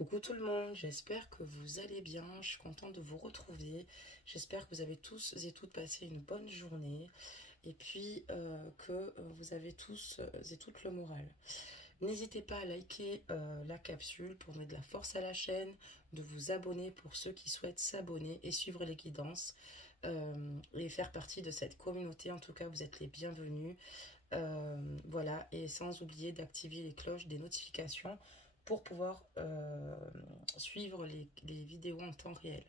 Coucou tout le monde, j'espère que vous allez bien, je suis contente de vous retrouver, j'espère que vous avez tous et toutes passé une bonne journée et puis que vous avez tous et toutes le moral. N'hésitez pas à liker la capsule pour donner de la force à la chaîne, de vous abonner pour ceux qui souhaitent s'abonner et suivre les guidances et faire partie de cette communauté. En tout cas, vous êtes les bienvenus. Voilà, et sans oublier d'activer les cloches des notifications pour pouvoir suivre les vidéos en temps réel.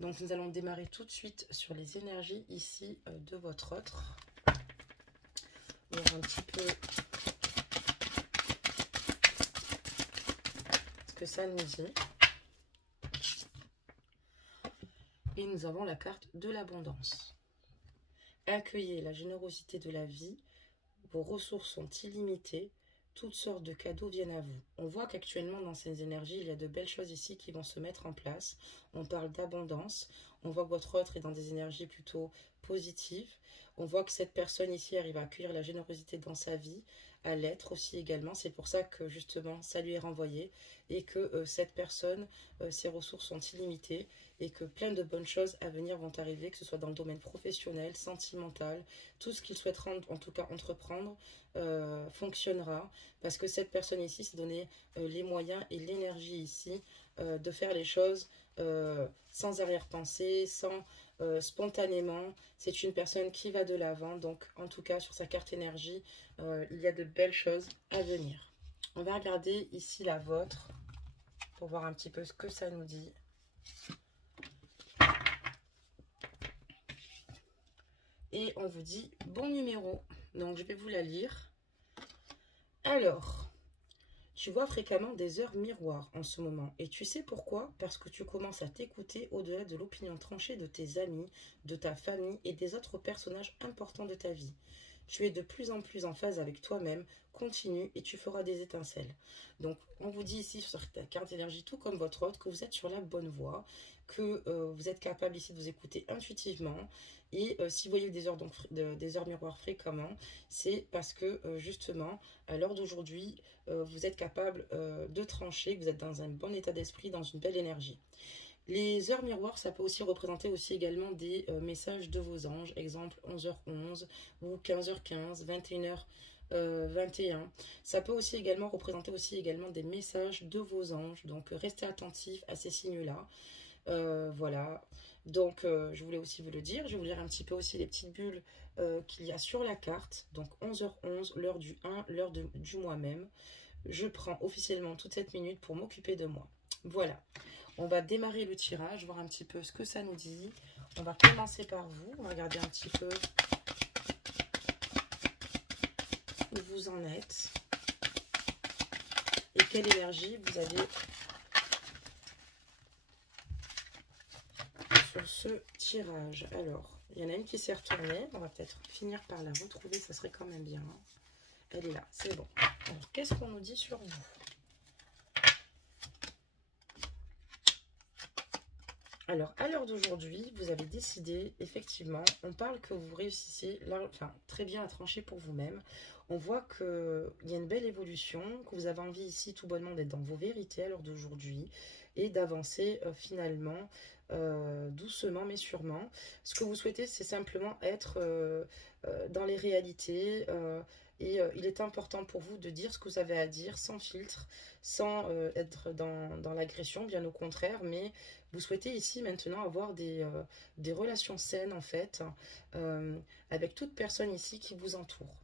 Donc nous allons démarrer tout de suite sur les énergies ici de votre autre. Voir un petit peu ce que ça nous dit. Et nous avons la carte de l'abondance. Accueillez la générosité de la vie. Vos ressources sont illimitées. Toutes sortes de cadeaux viennent à vous. On voit qu'actuellement dans ces énergies, il y a de belles choses ici qui vont se mettre en place. On parle d'abondance. On voit que votre autre est dans des énergies plutôt positives. On voit que cette personne ici arrive à accueillir la générosité dans sa vie, à l'être aussi également. C'est pour ça que justement ça lui est renvoyé et que cette personne, ses ressources sont illimitées et que plein de bonnes choses à venir vont arriver, que ce soit dans le domaine professionnel, sentimental, tout ce qu'il souhaitera en tout cas entreprendre fonctionnera, parce que cette personne ici s'est donné les moyens et l'énergie ici de faire les choses sans arrière-pensée, sans spontanément. C'est une personne qui va de l'avant, donc en tout cas sur sa carte énergie, il y a de belles choses à venir. On va regarder ici la vôtre pour voir un petit peu ce que ça nous dit. Et on vous dit bon numéro. Donc je vais vous la lire. Alors, tu vois fréquemment des heures miroirs en ce moment. Et tu sais pourquoi? Parce que tu commences à t'écouter au-delà de l'opinion tranchée de tes amis, de ta famille et des autres personnages importants de ta vie. Tu es de plus en plus en phase avec toi-même, continue et tu feras des étincelles. Donc, on vous dit ici sur ta carte énergie, tout comme votre autre, que vous êtes sur la bonne voie, que vous êtes capable ici de vous écouter intuitivement. Et si vous voyez des heures, des heures miroirs fréquemment, c'est parce que justement, à l'heure d'aujourd'hui, vous êtes capable de trancher, que vous êtes dans un bon état d'esprit, dans une belle énergie. Les heures miroirs, ça peut aussi représenter aussi également des messages de vos anges, exemple 11h11 ou 15h15, 21h21. Ça peut aussi également représenter aussi également des messages de vos anges, donc restez attentifs à ces signes-là. Voilà, donc je voulais aussi vous le dire, je vais vous lire un petit peu aussi les petites bulles qu'il y a sur la carte. Donc 11h11, l'heure du 1, l'heure du mois même. Je prends officiellement toute cette minute pour m'occuper de moi. Voilà. On va démarrer le tirage, voir un petit peu ce que ça nous dit. On va commencer par vous. On va regarder un petit peu où vous en êtes. Et quelle énergie vous avez sur ce tirage. Alors, il y en a une qui s'est retournée. On va peut-être finir par la retrouver. Ça serait quand même bien. Elle est là, c'est bon. Alors, qu'est-ce qu'on nous dit sur vous? Alors, à l'heure d'aujourd'hui, vous avez décidé, effectivement, on parle que vous réussissez très bien à trancher pour vous-même. On voit qu'il y a une belle évolution, que vous avez envie ici tout bonnement d'être dans vos vérités à l'heure d'aujourd'hui et d'avancer finalement doucement mais sûrement. Ce que vous souhaitez, c'est simplement être dans les réalités et il est important pour vous de dire ce que vous avez à dire sans filtre, sans être dans l'agression, bien au contraire, mais vous souhaitez ici maintenant avoir des relations saines en fait avec toute personne ici qui vous entoure.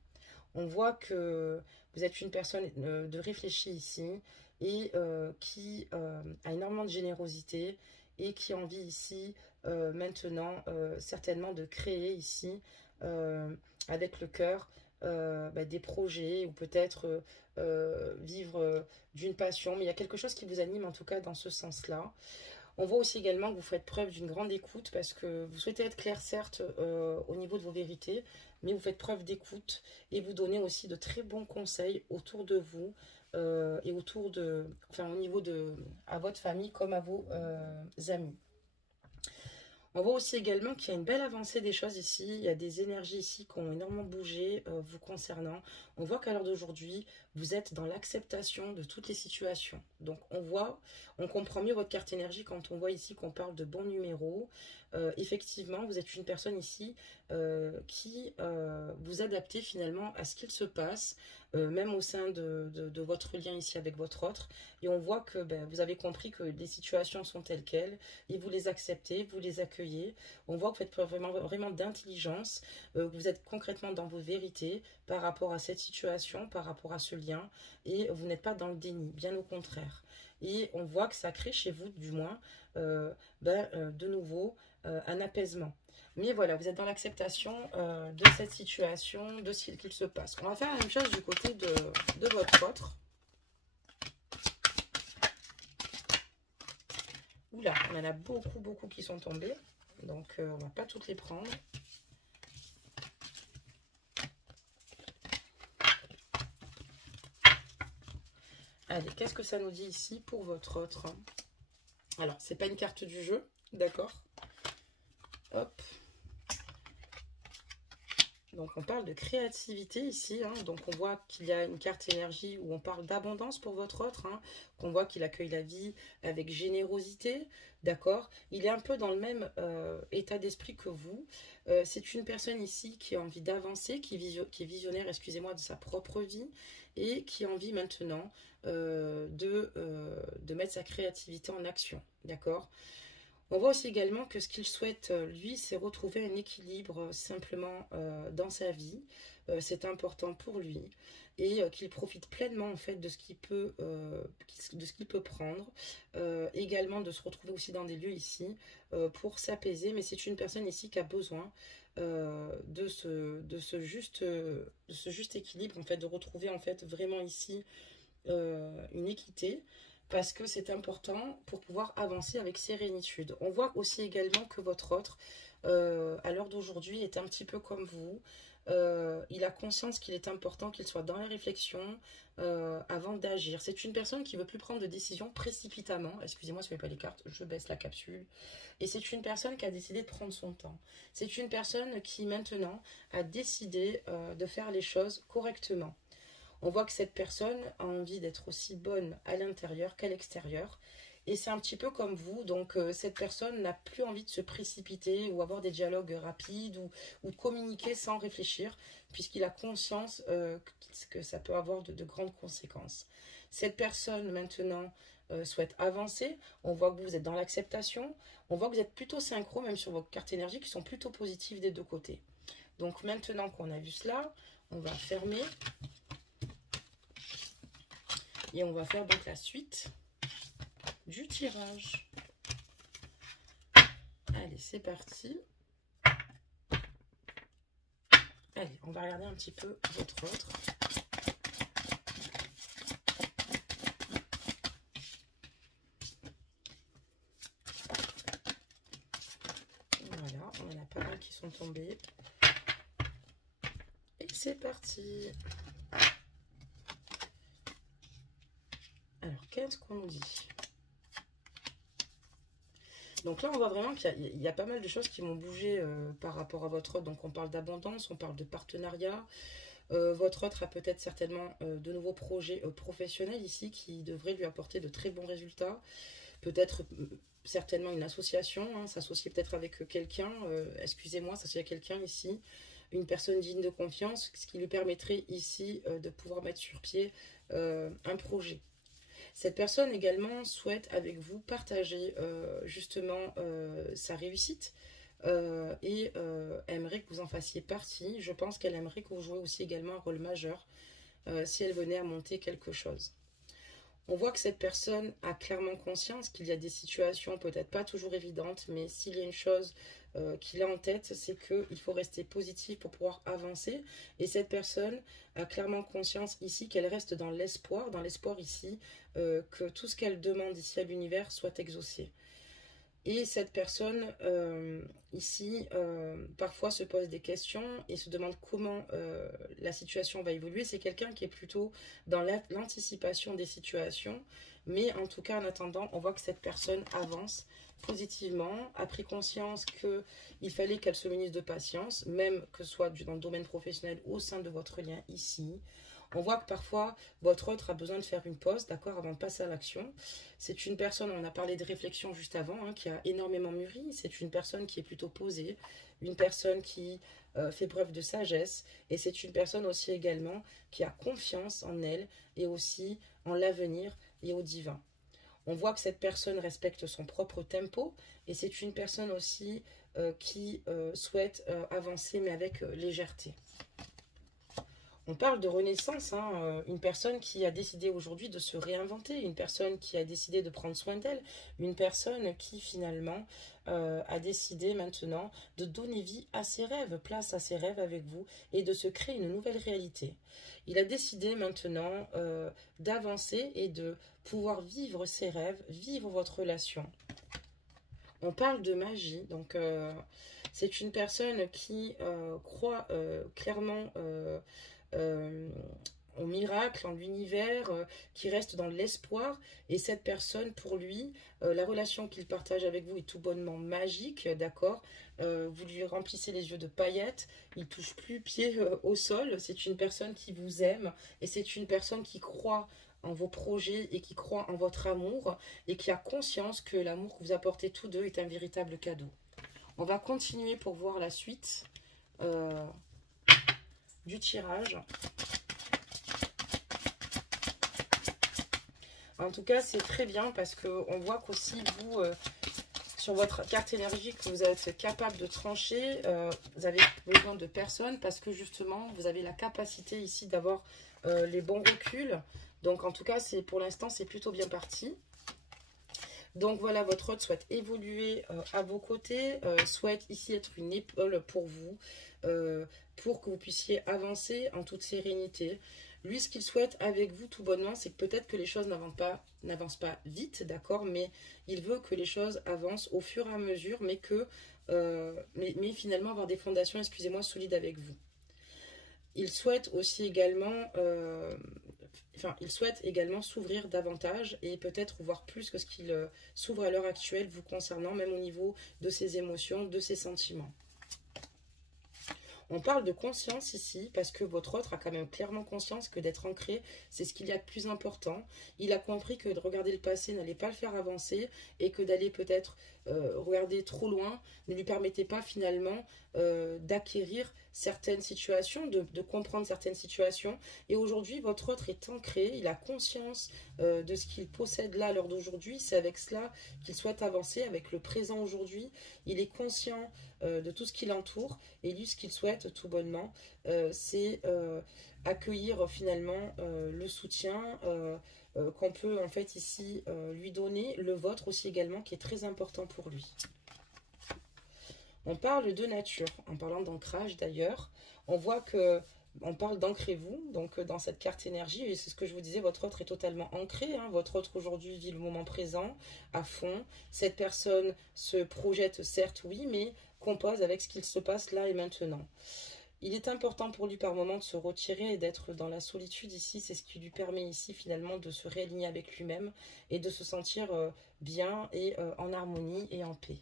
On voit que vous êtes une personne de réfléchie ici et qui a énormément de générosité et qui a envie ici maintenant certainement de créer ici avec le cœur des projets ou peut-être vivre d'une passion. Mais il y a quelque chose qui vous anime en tout cas dans ce sens-là. On voit aussi également que vous faites preuve d'une grande écoute parce que vous souhaitez être clair, certes, au niveau de vos vérités, mais vous faites preuve d'écoute et vous donnez aussi de très bons conseils autour de vous et autour de, enfin, au niveau de, à votre famille comme à vos amis. On voit aussi également qu'il y a une belle avancée des choses ici. Il y a des énergies ici qui ont énormément bougé vous concernant. On voit qu'à l'heure d'aujourd'hui, vous êtes dans l'acceptation de toutes les situations. Donc on comprend mieux votre carte énergie quand on voit ici qu'on parle de bons numéros. Effectivement, vous êtes une personne ici qui vous adaptez finalement à ce qu'il se passe, même au sein de votre lien ici avec votre autre. Et on voit que vous avez compris que les situations sont telles quelles et vous les acceptez, vous les accueillez. On voit que vous faites preuve vraiment d'intelligence, que vous êtes concrètement dans vos vérités par rapport à cette situation, par rapport à ce lien, et vous n'êtes pas dans le déni, bien au contraire. Et on voit que ça crée chez vous, du moins, de nouveau, un apaisement. Mais voilà, vous êtes dans l'acceptation de cette situation, de ce qu'il se passe. On va faire la même chose du côté de votre autre. Oula, on en a beaucoup qui sont tombés. Donc, on va pas toutes les prendre. Allez, qu'est-ce que ça nous dit ici pour votre autre? Alors, c'est pas une carte du jeu, d'accord? Hop. Donc, on parle de créativité ici. Hein. Donc, on voit qu'il y a une carte énergie où on parle d'abondance pour votre autre. Hein. Qu'on voit qu'il accueille la vie avec générosité. D'accord? Il est un peu dans le même état d'esprit que vous. C'est une personne ici qui a envie d'avancer, qui est visionnaire, excusez-moi, de sa propre vie. Et qui a envie maintenant de mettre sa créativité en action. D'accord? On voit aussi également que ce qu'il souhaite, lui, c'est retrouver un équilibre simplement dans sa vie. C'est important pour lui. Et qu'il profite pleinement en fait de ce qu'il peut, prendre. Également de se retrouver aussi dans des lieux ici pour s'apaiser. Mais c'est une personne ici qui a besoin de ce juste équilibre, en fait, de retrouver en fait vraiment ici une équité. Parce que c'est important pour pouvoir avancer avec sérénitude. On voit aussi également que votre autre, à l'heure d'aujourd'hui, est un petit peu comme vous. Il a conscience qu'il est important qu'il soit dans la réflexion avant d'agir. C'est une personne qui ne veut plus prendre de décision précipitamment. Excusez-moi si je ne mets pas les cartes, je baisse la capsule. Et c'est une personne qui a décidé de prendre son temps. C'est une personne qui maintenant a décidé de faire les choses correctement. On voit que cette personne a envie d'être aussi bonne à l'intérieur qu'à l'extérieur. Et c'est un petit peu comme vous. Donc, cette personne n'a plus envie de se précipiter ou avoir des dialogues rapides ou de communiquer sans réfléchir, puisqu'il a conscience que ça peut avoir de grandes conséquences. Cette personne, maintenant, souhaite avancer. On voit que vous êtes dans l'acceptation. On voit que vous êtes plutôt synchro, même sur vos cartes énergie, qui sont plutôt positives des deux côtés. Donc, maintenant qu'on a vu cela, on va fermer. Et on va faire donc la suite du tirage. Allez, c'est parti. Allez, on va regarder un petit peu votre autre. Voilà, on en a pas mal qui sont tombés. Et c'est parti. Alors, qu'est-ce qu'on nous dit? Donc là, on voit vraiment qu'il y a pas mal de choses qui vont bouger par rapport à votre autre. Donc, on parle d'abondance, on parle de partenariat. Votre autre a peut-être certainement de nouveaux projets professionnels ici qui devraient lui apporter de très bons résultats. Peut-être certainement une association, hein, s'associer peut-être avec quelqu'un. Excusez-moi, s'associer à quelqu'un ici. Une personne digne de confiance, ce qui lui permettrait ici de pouvoir mettre sur pied un projet. Cette personne également souhaite avec vous partager justement sa réussite et aimerait que vous en fassiez partie. Je pense qu'elle aimerait que vous jouiez aussi également un rôle majeur si elle venait à monter quelque chose. On voit que cette personne a clairement conscience qu'il y a des situations peut-être pas toujours évidentes, mais s'il y a une chose qu'il a en tête, c'est qu'il faut rester positif pour pouvoir avancer. Et cette personne a clairement conscience ici qu'elle reste dans l'espoir ici, que tout ce qu'elle demande ici à l'univers soit exaucé. Et cette personne, ici, parfois se pose des questions et se demande comment la situation va évoluer. C'est quelqu'un qui est plutôt dans l'anticipation des situations, Mais en tout cas, en attendant, on voit que cette personne avance positivement, a pris conscience qu'il fallait qu'elle se munisse de patience, même que ce soit dans le domaine professionnel au sein de votre lien ici. On voit que parfois, votre autre a besoin de faire une pause, d'accord, avant de passer à l'action. C'est une personne, on a parlé de réflexion juste avant, hein, qui a énormément mûri. C'est une personne qui est plutôt posée, une personne qui fait preuve de sagesse. Et c'est une personne aussi également qui a confiance en elle et aussi en l'avenir et au divin. On voit que cette personne respecte son propre tempo et c'est une personne aussi qui souhaite avancer mais avec légèreté. On parle de renaissance, hein, une personne qui a décidé aujourd'hui de se réinventer, une personne qui a décidé de prendre soin d'elle, une personne qui finalement a décidé maintenant de donner vie à ses rêves, place à ses rêves avec vous et de se créer une nouvelle réalité. Il a décidé maintenant d'avancer et de pouvoir vivre ses rêves, vivre votre relation. On parle de magie, donc c'est une personne qui croit clairement au miracle, en l'univers, qui reste dans l'espoir. Et cette personne, pour lui, la relation qu'il partage avec vous est tout bonnement magique, d'accord. Vous lui remplissez les yeux de paillettes, il touche plus pied au sol. C'est une personne qui vous aime et c'est une personne qui croit en vos projets et qui croit en votre amour et qui a conscience que l'amour que vous apportez tous deux est un véritable cadeau. On va continuer pour voir la suite du tirage. En tout cas, c'est très bien parce qu'on voit qu'aussi, vous, sur votre carte énergique, vous êtes capable de trancher. Vous avez besoin de personne parce que justement, vous avez la capacité ici d'avoir les bons reculs. Donc, en tout cas, pour l'instant, c'est plutôt bien parti. Donc, voilà, votre hôte souhaite évoluer à vos côtés, souhaite ici être une épaule pour vous, pour que vous puissiez avancer en toute sérénité. Lui, ce qu'il souhaite avec vous tout bonnement, c'est que peut-être que les choses n'avancent pas vite, d'accord, mais il veut que les choses avancent au fur et à mesure, mais finalement avoir des fondations, excusez-moi, solides avec vous. Il souhaite aussi également, il souhaite également s'ouvrir davantage et peut-être voir plus que ce qu'il s'ouvre à l'heure actuelle vous concernant, même au niveau de ses émotions, de ses sentiments. On parle de conscience ici parce que votre autre a quand même clairement conscience que d'être ancré, c'est ce qu'il y a de plus important. Il a compris que de regarder le passé n'allait pas le faire avancer et que d'aller peut-être regarder trop loin ne lui permettait pas finalement d'acquérir certaines situations, de comprendre certaines situations. Et aujourd'hui, votre autre est ancré, il a conscience de ce qu'il possède là à l'heure d'aujourd'hui. C'est avec cela qu'il souhaite avancer, avec le présent aujourd'hui. Il est conscient de tout ce qui l'entoure et lui, ce qu'il souhaite tout bonnement, c'est accueillir finalement le soutien qu'on peut en fait ici lui donner, le vôtre aussi également, qui est très important pour lui. On parle de nature, en parlant d'ancrage d'ailleurs. On voit que on parle d'ancrez-vous, donc dans cette carte énergie, et c'est ce que je vous disais, votre autre est totalement ancré, hein, votre autre aujourd'hui vit le moment présent à fond. Cette personne se projette, certes, oui, mais compose avec ce qu'il se passe là et maintenant. Il est important pour lui par moment de se retirer et d'être dans la solitude ici. C'est ce qui lui permet ici finalement de se réaligner avec lui-même et de se sentir bien et en harmonie et en paix.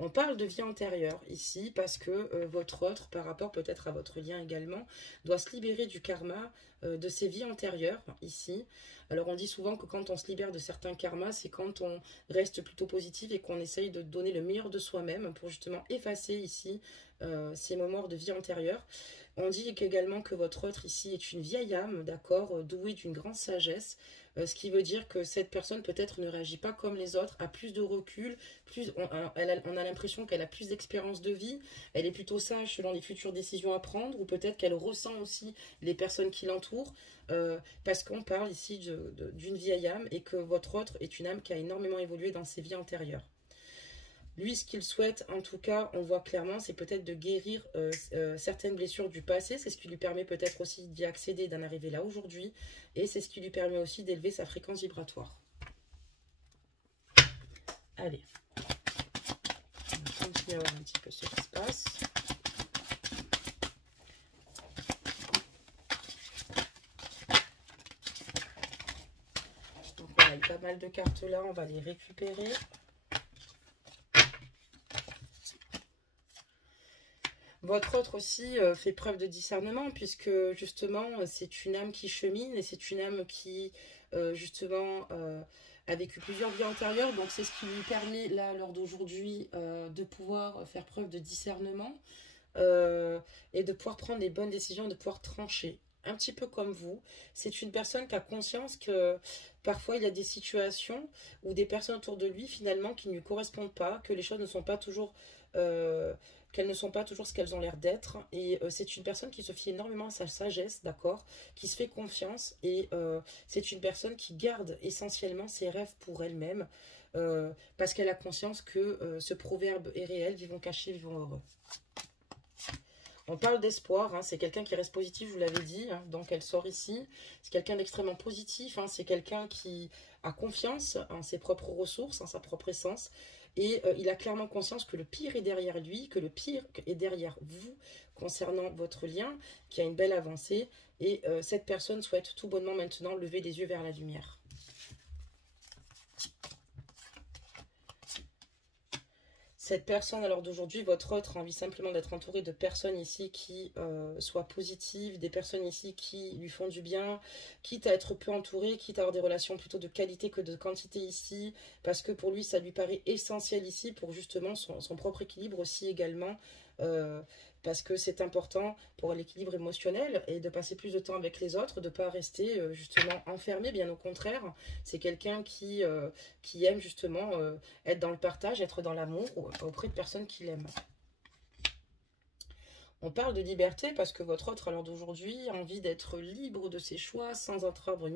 On parle de vie antérieure ici parce que votre autre, par rapport peut-être à votre lien également, doit se libérer du karma de ses vies antérieures ici. Alors on dit souvent que quand on se libère de certains karmas, c'est quand on reste plutôt positif et qu'on essaye de donner le meilleur de soi-même pour justement effacer ici ces mémoires de vie antérieure. On dit également que votre autre ici est une vieille âme, d'accord, douée d'une grande sagesse, ce qui veut dire que cette personne peut-être ne réagit pas comme les autres, a plus de recul, on a l'impression qu'elle a plus d'expérience de vie, elle est plutôt sage selon les futures décisions à prendre, ou peut-être qu'elle ressent aussi les personnes qui l'entourent, parce qu'on parle ici d'une vieille âme et que votre autre est une âme qui a énormément évolué dans ses vies antérieures. Lui, ce qu'il souhaite, en tout cas, on voit clairement, c'est peut-être de guérir certaines blessures du passé. C'est ce qui lui permet peut-être aussi d'y accéder, d'en arriver là aujourd'hui. Et c'est ce qui lui permet aussi d'élever sa fréquence vibratoire. Allez. On va continuer à voir un petit peu ce qui se passe. Donc voilà, mal de cartes là, on va les récupérer. Votre autre aussi fait preuve de discernement, puisque justement, c'est une âme qui chemine et c'est une âme qui, justement, a vécu plusieurs vies antérieures. Donc, c'est ce qui lui permet, là, lors d'aujourd'hui, de pouvoir faire preuve de discernement et de pouvoir prendre les bonnes décisions, de pouvoir trancher. Un petit peu comme vous, c'est une personne qui a conscience que parfois il y a des situations ou des personnes autour de lui finalement qui ne lui correspondent pas, que les choses ne sont pas toujours qu'elles ne sont pas toujours ce qu'elles ont l'air d'être. Et c'est une personne qui se fie énormément à sa sagesse, d'accord, qui se fait confiance et c'est une personne qui garde essentiellement ses rêves pour elle-même parce qu'elle a conscience que ce proverbe est réel, vivons cachés, vivons heureux. On parle d'espoir, hein, c'est quelqu'un qui reste positif, je vous l'avais dit, hein, donc elle sort ici. C'est quelqu'un d'extrêmement positif, hein, c'est quelqu'un qui a confiance en ses propres ressources, en sa propre essence. Et il a clairement conscience que le pire est derrière lui, que le pire est derrière vous concernant votre lien, qui a une belle avancée. Et cette personne souhaite tout bonnement maintenant lever les yeux vers la lumière. Cette personne, alors d'aujourd'hui, votre autre a envie simplement d'être entouré de personnes ici qui soient positives, des personnes ici qui lui font du bien, quitte à être peu entouré, quitte à avoir des relations plutôt de qualité que de quantité ici, parce que pour lui, ça lui paraît essentiel ici pour justement son propre équilibre aussi également, parce que c'est important pour l'équilibre émotionnel et de passer plus de temps avec les autres, de ne pas rester justement enfermé, bien au contraire. C'est quelqu'un qui aime justement être dans le partage, être dans l'amour auprès de personnes qu'il aime. On parle de liberté parce que votre autre, à l'heure d'aujourd'hui, a envie d'être libre de ses choix, sans entrave,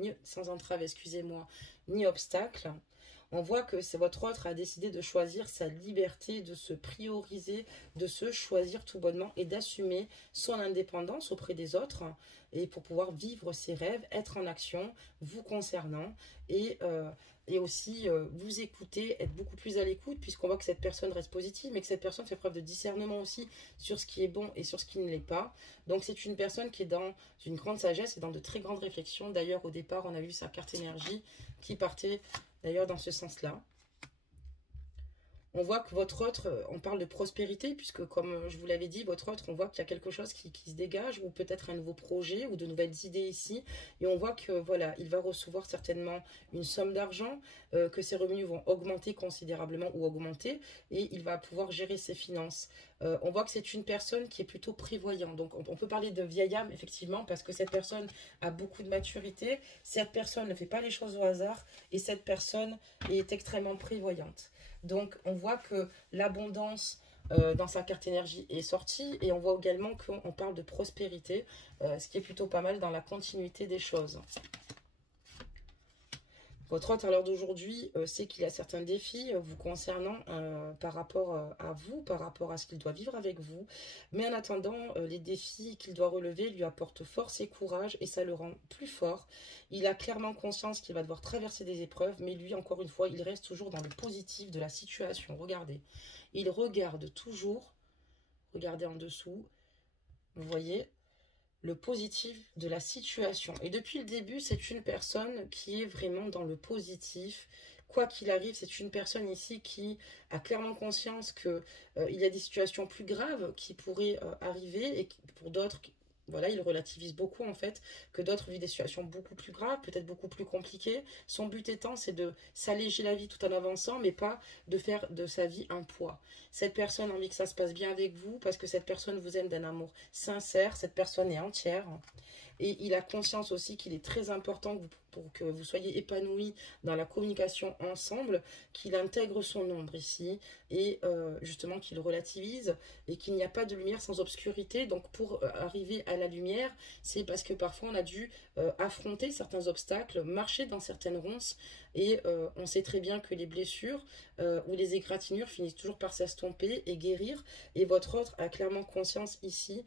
excusez-moi, ni obstacle. On voit que c'est votre autre a décidé de choisir sa liberté, de se prioriser, de se choisir tout bonnement et d'assumer son indépendance auprès des autres et pour pouvoir vivre ses rêves, être en action, vous concernant et aussi vous écouter, être beaucoup plus à l'écoute puisqu'on voit que cette personne reste positive mais que cette personne fait preuve de discernement aussi sur ce qui est bon et sur ce qui ne l'est pas. Donc c'est une personne qui est dans une grande sagesse et dans de très grandes réflexions. D'ailleurs au départ on a vu sa carte énergie qui partait d'ailleurs dans ce sens-là. On voit que votre autre, on parle de prospérité, puisque comme je vous l'avais dit, votre autre, on voit qu'il y a quelque chose qui se dégage, ou peut-être un nouveau projet, ou de nouvelles idées ici. Et on voit que voilà, il va recevoir certainement une somme d'argent, que ses revenus vont augmenter considérablement ou augmenter, et il va pouvoir gérer ses finances. On voit que c'est une personne qui est plutôt prévoyante. Donc on peut parler de vieille âme, effectivement, parce que cette personne a beaucoup de maturité, cette personne ne fait pas les choses au hasard, et cette personne est extrêmement prévoyante. Donc, on voit que l'abondance dans sa carte énergie est sortie et on voit également qu'on parle de prospérité, ce qui est plutôt pas mal dans la continuité des choses. Votre autre à l'heure d'aujourd'hui sait qu'il a certains défis vous concernant par rapport à vous, par rapport à ce qu'il doit vivre avec vous. Mais en attendant, les défis qu'il doit relever lui apportent force et courage et ça le rend plus fort. Il a clairement conscience qu'il va devoir traverser des épreuves, mais lui, encore une fois, il reste toujours dans le positif de la situation. Regardez, il regarde toujours, regardez en dessous, vous voyez le positif de la situation. Et depuis le début, c'est une personne qui est vraiment dans le positif. Quoi qu'il arrive, c'est une personne ici qui a clairement conscience qu'il y a des situations plus graves qui pourraient arriver et pour d'autres, voilà, il relativise beaucoup en fait, que d'autres vivent des situations beaucoup plus graves, peut-être beaucoup plus compliquées. Son but étant, c'est de s'alléger la vie tout en avançant, mais pas de faire de sa vie un poids. Cette personne a envie que ça se passe bien avec vous, parce que cette personne vous aime d'un amour sincère, cette personne est entière. Et il a conscience aussi qu'il est très important pour que vous soyez épanouis dans la communication ensemble, qu'il intègre son ombre ici et justement qu'il relativise et qu'il n'y a pas de lumière sans obscurité. Donc pour arriver à la lumière, c'est parce que parfois on a dû affronter certains obstacles, marcher dans certaines ronces et on sait très bien que les blessures ou les égratignures finissent toujours par s'estomper et guérir. Et votre autre a clairement conscience ici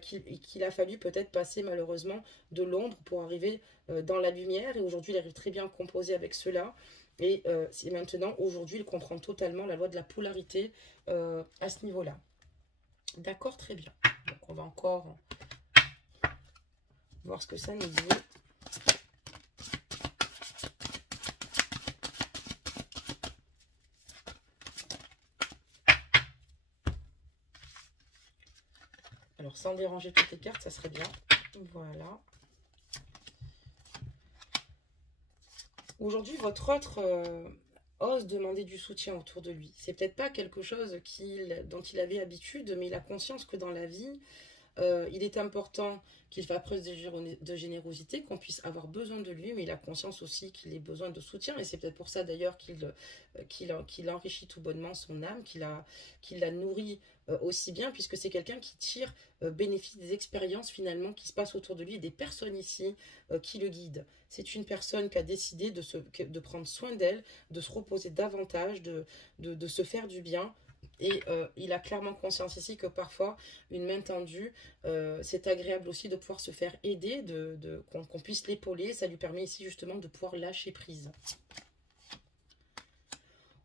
qu'il a fallu peut-être passer malheureusement de l'ombre pour arriver dans la lumière. Et aujourd'hui, il arrive très bien à composer avec cela. Et c'est maintenant, aujourd'hui, il comprend totalement la loi de la polarité à ce niveau-là. D'accord, très bien. Donc, on va encore voir ce que ça nous dit. Alors, sans déranger toutes les cartes, ça serait bien. Voilà. Aujourd'hui, votre autre ose demander du soutien autour de lui. C'est peut-être pas quelque chose dont il avait habitude, mais il a conscience que dans la vie, il est important qu'il fasse preuve de générosité, qu'on puisse avoir besoin de lui, mais il a conscience aussi qu'il ait besoin de soutien. Et c'est peut-être pour ça d'ailleurs qu'il enrichit tout bonnement son âme, qu'il la nourrit aussi bien, puisque c'est quelqu'un qui tire bénéfice des expériences finalement qui se passent autour de lui et des personnes ici qui le guident. C'est une personne qui a décidé de prendre soin d'elle, de se reposer davantage, de se faire du bien. Et il a clairement conscience ici que parfois, une main tendue, c'est agréable aussi de pouvoir se faire aider, qu'on puisse l'épauler. Ça lui permet ici justement de pouvoir lâcher prise.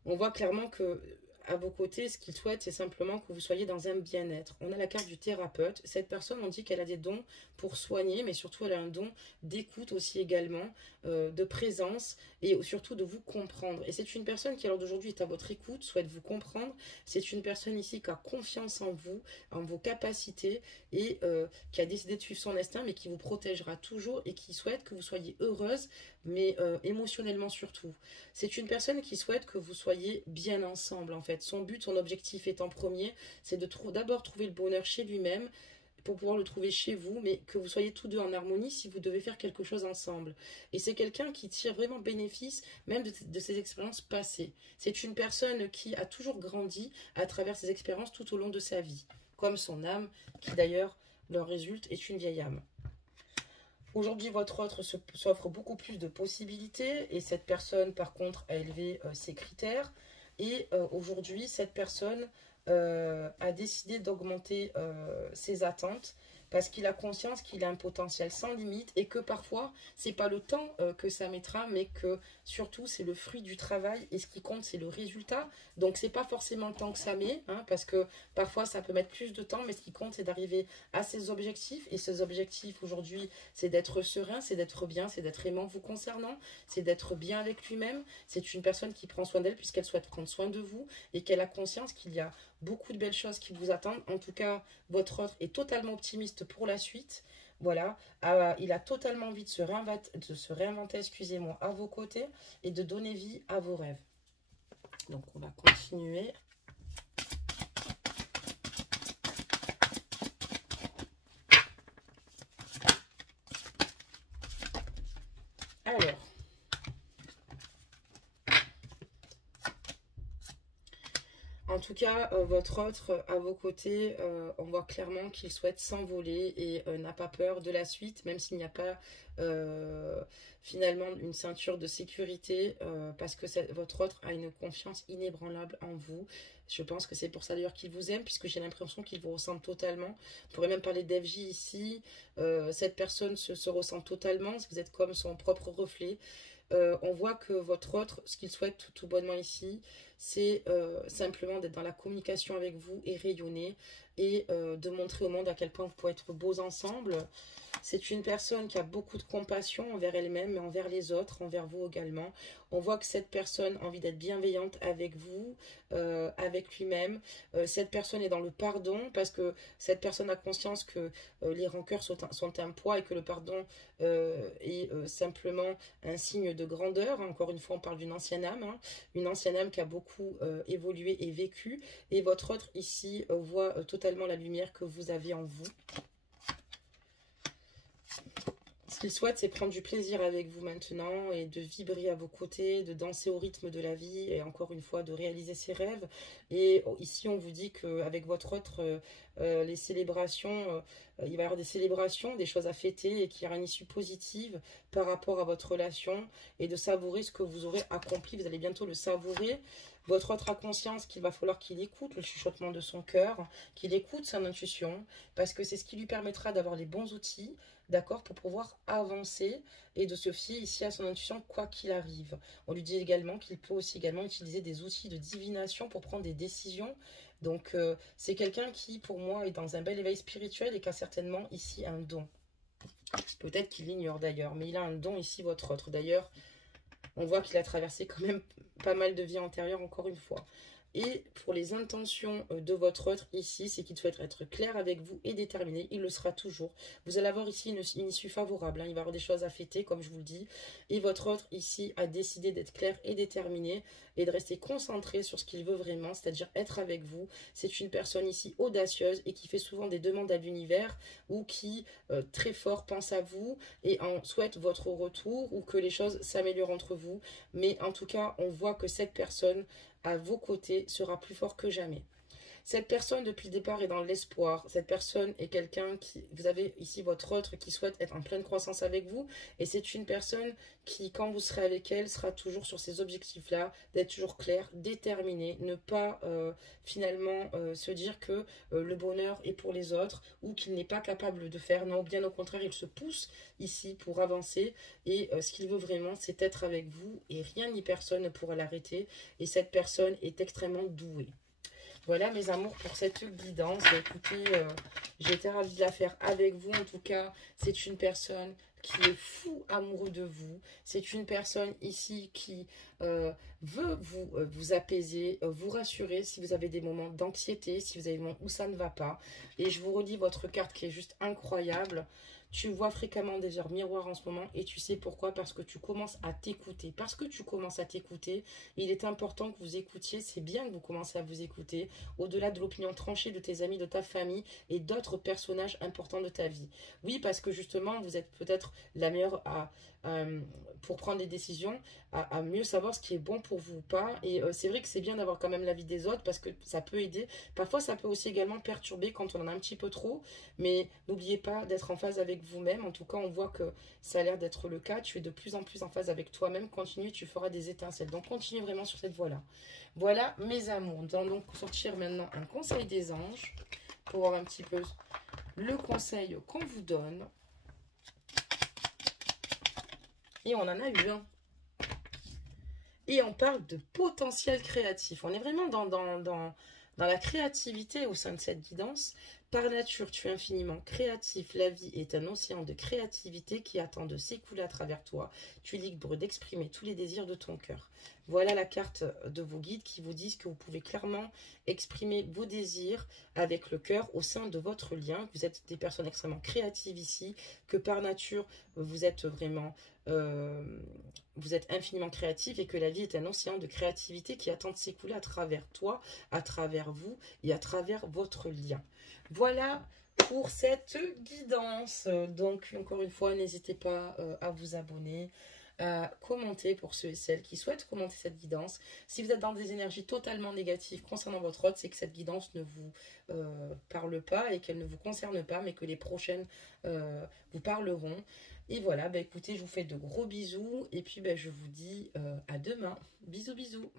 On voit clairement que à vos côtés, ce qu'il souhaite, c'est simplement que vous soyez dans un bien-être. On a la carte du thérapeute. Cette personne, on dit qu'elle a des dons pour soigner, mais surtout elle a un don d'écoute aussi également, de présence et surtout de vous comprendre. Et c'est une personne qui, à l'heure d'aujourd'hui, est à votre écoute, souhaite vous comprendre. C'est une personne ici qui a confiance en vous, en vos capacités et qui a décidé de suivre son instinct, mais qui vous protégera toujours et qui souhaite que vous soyez heureuse, mais émotionnellement surtout. C'est une personne qui souhaite que vous soyez bien ensemble, en fait. Son but, son objectif est en premier, c'est de d'abord trouver le bonheur chez lui-même, pour pouvoir le trouver chez vous, mais que vous soyez tous deux en harmonie si vous devez faire quelque chose ensemble. Et c'est quelqu'un qui tire vraiment bénéfice, même de ses expériences passées. C'est une personne qui a toujours grandi à travers ses expériences tout au long de sa vie, comme son âme, qui d'ailleurs leur résulte, est une vieille âme. Aujourd'hui, votre autre s'offre beaucoup plus de possibilités et cette personne, par contre, a élevé ses critères. Et aujourd'hui, cette personne a décidé d'augmenter ses attentes parce qu'il a conscience qu'il a un potentiel sans limite et que parfois, c'est pas le temps que ça mettra, mais que surtout, c'est le fruit du travail et ce qui compte, c'est le résultat. Donc, c'est pas forcément le temps que ça met, hein, parce que parfois, ça peut mettre plus de temps, mais ce qui compte, c'est d'arriver à ses objectifs. Et ses objectifs, aujourd'hui, c'est d'être serein, c'est d'être bien, c'est d'être aimant vous concernant, c'est d'être bien avec lui-même. C'est une personne qui prend soin d'elle puisqu'elle souhaite prendre soin de vous et qu'elle a conscience qu'il y a beaucoup de belles choses qui vous attendent. En tout cas, votre autre est totalement optimiste pour la suite. Voilà, il a totalement envie de se réinventer, excusez-moi, à vos côtés et de donner vie à vos rêves. Donc, on va continuer. Alors, en tout cas, votre autre à vos côtés, on voit clairement qu'il souhaite s'envoler et n'a pas peur de la suite, même s'il n'y a pas finalement une ceinture de sécurité, parce que votre autre a une confiance inébranlable en vous. Je pense que c'est pour ça d'ailleurs qu'il vous aime, puisque j'ai l'impression qu'il vous ressemble totalement. On pourrait même parler d'FJ ici. Cette personne se ressent totalement, vous êtes comme son propre reflet. On voit que votre autre, ce qu'il souhaite tout bonnement ici, c'est simplement d'être dans la communication avec vous et rayonner et de montrer au monde à quel point vous pouvez être beaux ensemble. C'est une personne qui a beaucoup de compassion envers elle-même, mais envers les autres, envers vous également. On voit que cette personne a envie d'être bienveillante avec vous, avec lui-même. Cette personne est dans le pardon parce que cette personne a conscience que les rancœurs sont un poids et que le pardon est simplement un signe de grandeur. Encore une fois, on parle d'une ancienne âme, hein, une ancienne âme qui a beaucoup évolué et vécu. Et votre autre ici voit totalement la lumière que vous avez en vous. Ce qu'il souhaite, c'est prendre du plaisir avec vous maintenant et de vibrer à vos côtés, de danser au rythme de la vie et encore une fois de réaliser ses rêves. Et ici, on vous dit qu'avec votre autre, les célébrations, il va y avoir des célébrations, des choses à fêter et qu'il y aura une issue positive par rapport à votre relation et de savourer ce que vous aurez accompli. Vous allez bientôt le savourer. Votre autre a conscience qu'il va falloir qu'il écoute le chuchotement de son cœur, qu'il écoute son intuition, parce que c'est ce qui lui permettra d'avoir les bons outils, d'accord, pour pouvoir avancer et de se fier ici à son intuition quoi qu'il arrive. On lui dit également qu'il peut aussi également utiliser des outils de divination pour prendre des décisions. Donc c'est quelqu'un qui pour moi est dans un bel éveil spirituel et qui a certainement ici un don. Peut-être qu'il l'ignore d'ailleurs, mais il a un don ici, votre autre. D'ailleurs, on voit qu'il a traversé quand même pas mal de vies antérieures, encore une fois. Et pour les intentions de votre autre ici, c'est qu'il souhaite être clair avec vous et déterminé. Il le sera toujours. Vous allez avoir ici une issue favorable. Hein. Il va y avoir des choses à fêter, comme je vous le dis. Et votre autre ici a décidé d'être clair et déterminé et de rester concentré sur ce qu'il veut vraiment, c'est-à-dire être avec vous. C'est une personne ici audacieuse et qui fait souvent des demandes à l'univers ou qui, très fort, pense à vous et en souhaite votre retour ou que les choses s'améliorent entre vous. Mais en tout cas, on voit que cette personne à vos côtés sera plus fort que jamais. Cette personne, depuis le départ, est dans l'espoir. Cette personne est quelqu'un qui... Vous avez ici votre autre qui souhaite être en pleine croissance avec vous. Et c'est une personne qui, quand vous serez avec elle, sera toujours sur ces objectifs-là, d'être toujours clair, déterminé, ne pas finalement se dire que le bonheur est pour les autres ou qu'il n'est pas capable de faire. Non, bien au contraire, il se pousse ici pour avancer. Et ce qu'il veut vraiment, c'est être avec vous. Et rien ni personne ne pourra l'arrêter. Et cette personne est extrêmement douée. Voilà mes amours pour cette guidance. Écoutez, j'ai été ravie de la faire avec vous. En tout cas, c'est une personne qui est fou amoureux de vous. C'est une personne ici qui veut vous apaiser, vous rassurer si vous avez des moments d'anxiété, si vous avez des moments où ça ne va pas. Et je vous redis votre carte qui est juste incroyable. Tu vois fréquemment des heures miroirs en ce moment et tu sais pourquoi? Parce que tu commences à t'écouter. Parce que tu commences à t'écouter, il est important que vous écoutiez. C'est bien que vous commencez à vous écouter au-delà de l'opinion tranchée de tes amis, de ta famille et d'autres personnages importants de ta vie. Oui, parce que justement, vous êtes peut-être la meilleure pour prendre des décisions, à mieux savoir ce qui est bon pour vous ou pas. Et c'est vrai que c'est bien d'avoir quand même l'avis des autres parce que ça peut aider. Parfois, ça peut aussi également perturber quand on en a un petit peu trop. Mais n'oubliez pas d'être en phase avec vous-même. En tout cas, on voit que ça a l'air d'être le cas. Tu es de plus en plus en phase avec toi-même. Continue, tu feras des étincelles. Donc, continue vraiment sur cette voie-là. Voilà, mes amours. On va donc sortir maintenant un conseil des anges pour voir un petit peu le conseil qu'on vous donne. Et on en a eu un. Et on parle de potentiel créatif. On est vraiment dans la créativité au sein de cette guidance. Par nature, tu es infiniment créatif. La vie est un océan de créativité qui attend de s'écouler à travers toi. Tu es libre d'exprimer tous les désirs de ton cœur. Voilà la carte de vos guides qui vous disent que vous pouvez clairement exprimer vos désirs avec le cœur au sein de votre lien. Vous êtes des personnes extrêmement créatives ici, que par nature, vous êtes vraiment... vous êtes infiniment créatif et que la vie est un océan de créativité qui attend de s'écouler à travers toi, à travers vous et à travers votre lien. Voilà pour cette guidance. Donc, encore une fois, n'hésitez pas à vous abonner, à commenter pour ceux et celles qui souhaitent commenter cette guidance. Si vous êtes dans des énergies totalement négatives concernant votre hôte, c'est que cette guidance ne vous parle pas et qu'elle ne vous concerne pas, mais que les prochaines vous parleront. Et voilà, bah écoutez, je vous fais de gros bisous et puis bah, je vous dis à demain. Bisous, bisous.